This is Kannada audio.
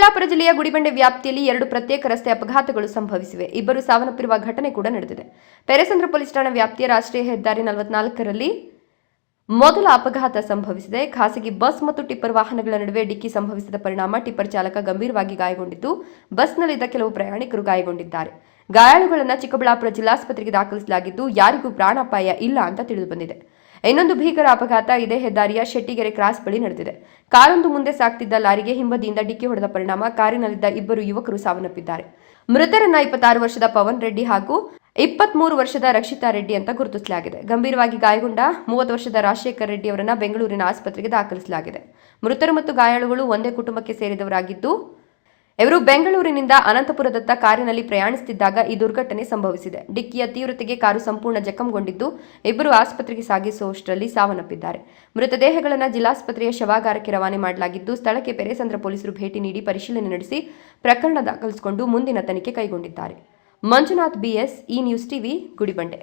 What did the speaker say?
ಚಿಕ್ಕಬಳ್ಳಾಪುರ ಜಿಲ್ಲೆಯ ಗುಡಿಬಂಡೆ ವ್ಯಾಪ್ತಿಯಲ್ಲಿ 2 ಪ್ರತ್ಯೇಕ ರಸ್ತೆ ಅಪಘಾತಗಳು ಸಂಭವಿಸಿವೆ. ಇಬ್ಬರು ಸಾವನ್ನಪ್ಪಿರುವ ಘಟನೆ ಕೂಡ ನಡೆದಿದೆ. ಪೆರೇಸಂದ್ರ ಪೊಲೀಸ್ ಠಾಣಾ ವ್ಯಾಪ್ತಿಯ ರಾಷ್ಟ್ರೀಯ ಹೆದ್ದಾರಿ 44ರಲ್ಲಿ ಮೊದಲ ಅಪಘಾತ ಸಂಭವಿಸಿದೆ. ಖಾಸಗಿ ಬಸ್ ಮತ್ತು ಟಿಪ್ಪರ್ ವಾಹನಗಳ ನಡುವೆ ಡಿಕ್ಕಿ ಸಂಭವಿಸಿದ ಪರಿಣಾಮ ಟಿಪ್ಪರ್ ಚಾಲಕ ಗಂಭೀರವಾಗಿ ಗಾಯಗೊಂಡಿದ್ದು, ಬಸ್ನಲ್ಲಿದ್ದ ಕೆಲವು ಪ್ರಯಾಣಿಕರು ಗಾಯಗೊಂಡಿದ್ದಾರೆ. ಗಾಯಾಳುಗಳನ್ನು ಚಿಕ್ಕಬಳ್ಳಾಪುರ ಜಿಲ್ಲಾಸ್ಪತ್ರೆಗೆ ದಾಖಲಿಸಲಾಗಿದ್ದು, ಯಾರಿಗೂ ಪ್ರಾಣಾಪಾಯ ಇಲ್ಲ ಅಂತ ತಿಳಿದುಬಂದಿದೆ. ಇನ್ನೊಂದು ಭೀಕರ ಅಪಘಾತ ಇದೇ ಹೆದ್ದಾರಿಯ ಶೆಟ್ಟಿಗೆರೆ ಕ್ರಾಸ್ ಬಳಿ ನಡೆದಿದೆ. ಕಾರೊಂದು ಮುಂದೆ ಸಾಗ್ತಿದ್ದ ಲಾರಿಗೆ ಹಿಂಬದಿಯಿಂದ ಡಿಕ್ಕಿ ಹೊಡೆದ ಪರಿಣಾಮ ಕಾರಿನಲ್ಲಿದ್ದ ಇಬ್ಬರು ಯುವಕರು ಸಾವನ್ನಪ್ಪಿದ್ದಾರೆ. ಮೃತರನ್ನ 26 ವರ್ಷದ ಪವನ್ ರೆಡ್ಡಿ ಹಾಗೂ 23 ವರ್ಷದ ರಕ್ಷಿತಾ ರೆಡ್ಡಿ ಅಂತ ಗುರುತಿಸಲಾಗಿದೆ. ಗಂಭೀರವಾಗಿ ಗಾಯಗೊಂಡ 30 ವರ್ಷದ ರಾಜಶೇಖರ್ ರೆಡ್ಡಿ ಅವರನ್ನ ಬೆಂಗಳೂರಿನ ಆಸ್ಪತ್ರೆಗೆ ದಾಖಲಿಸಲಾಗಿದೆ. ಮೃತರು ಮತ್ತು ಗಾಯಾಳುಗಳು ಒಂದೇ ಕುಟುಂಬಕ್ಕೆ ಸೇರಿದವರಾಗಿದ್ದು, ಇವರು ಬೆಂಗಳೂರಿನಿಂದ ಅನಂತಪುರದತ್ತ ಕಾರಿನಲ್ಲಿ ಪ್ರಯಾಣಿಸುತ್ತಿದ್ದಾಗ ಈ ದುರ್ಘಟನೆ ಸಂಭವಿಸಿದೆ. ಡಿಕ್ಕಿಯ ತೀವ್ರತೆಗೆ ಕಾರು ಸಂಪೂರ್ಣ ಜಖಂಗೊಂಡಿದ್ದು, ಇಬ್ಬರು ಆಸ್ಪತ್ರೆಗೆ ಸಾಗಿಸುವಷ್ಟರಲ್ಲಿ ಸಾವನ್ನಪ್ಪಿದ್ದಾರೆ. ಮೃತದೇಹಗಳನ್ನು ಜಿಲ್ಲಾಸ್ಪತ್ರೆಯ ಶವಾಗಾರಕ್ಕೆ ರವಾನೆ ಮಾಡಲಾಗಿದ್ದು, ಸ್ಥಳಕ್ಕೆ ಪೆರೇಸಂದ್ರ ಪೊಲೀಸರು ಭೇಟಿ ನೀಡಿ ಪರಿಶೀಲನೆ ನಡೆಸಿ ಪ್ರಕರಣ ದಾಖಲಿಸಿಕೊಂಡು ಮುಂದಿನ ತನಿಖೆ ಕೈಗೊಂಡಿದ್ದಾರೆ. ಮಂಜುನಾಥ್ BS, ಈ ನ್ಯೂಸ್ ಟಿವಿ, ಗುಡಿಬಂಡೆ.